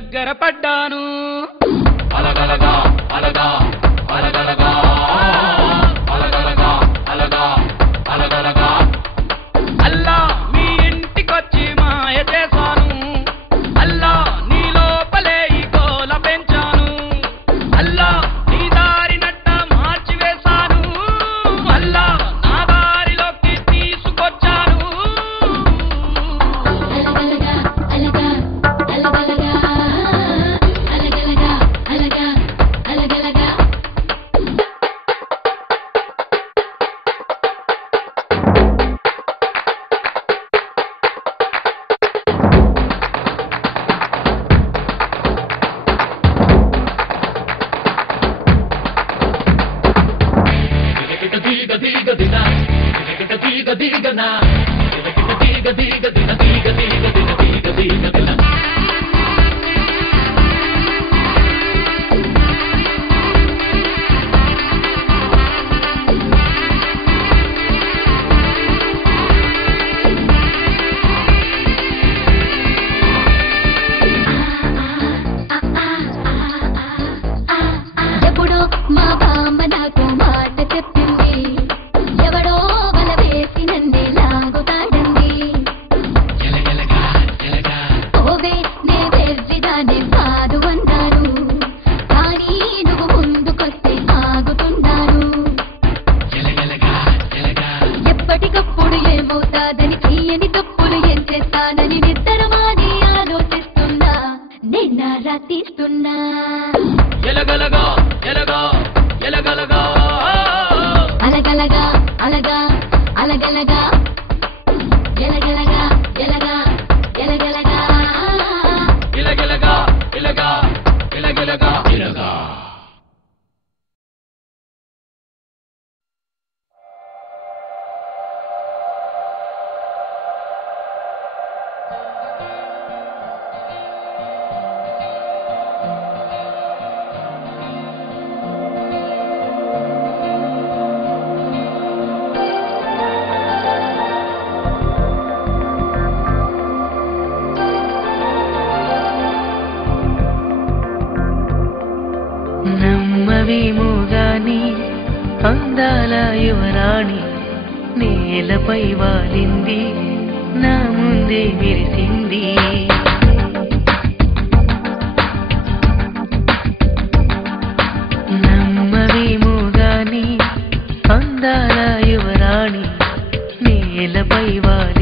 దగ్గర పడ్డాను అలగలగా అలగా అలగలగా అలగలగా అలగా అలగలగా అల్లా మీ ఇంటికొచ్చి మాయ చేశాను అల్లా నీ లోపలే ఈ గోల పెంచాను అల్లా నీ దారినట్ట మార్చి వేశాను అల్లా నా దారిలోకి తీసుకొచ్చాను అలగలగా అలగా అలగలగా అలగలగా అలగలగా దిగ దిగ దిన దిగ దిగ దిగన దిగ దిగ దిగ దిన దిగ దిగ దిన దిగ దిగ దిన ఎప్పుడో మా బామ్మ నాకు మాట చెప్పింది ఎవడో వల వేసి నన్నే లాగుతాడండి ఎలగలగా ఎలగా ఓవే నే వెర్రిదానే కాదు అన్నాను కానీ నువ్వు ముందుకొస్తే ఆగుతున్నాను ఎలగలగా ఎలగా ఎప్పటికప్పుడు ఏమవుతాదని తీయని తప్పులు ఏం చేస్తానని నిద్రమాని ఆలోచిస్తున్నా నిన్నారా తీస్తున్నా ఎలగలగా ఎలగా ఎలగలగా అలగలగా అలగా అలగలగా ఎలగలగా ఎలగా ఎలగలగా ఇలగలగా ఇలగా ఇలగలగా ఇలగా నమ్మవేమో గాని అందాల యువరాణి నేలపై వాలింది నా ముందే విరిసింది నమ్మవేమో గాని అందాల యువరాణి నేలపై వాలి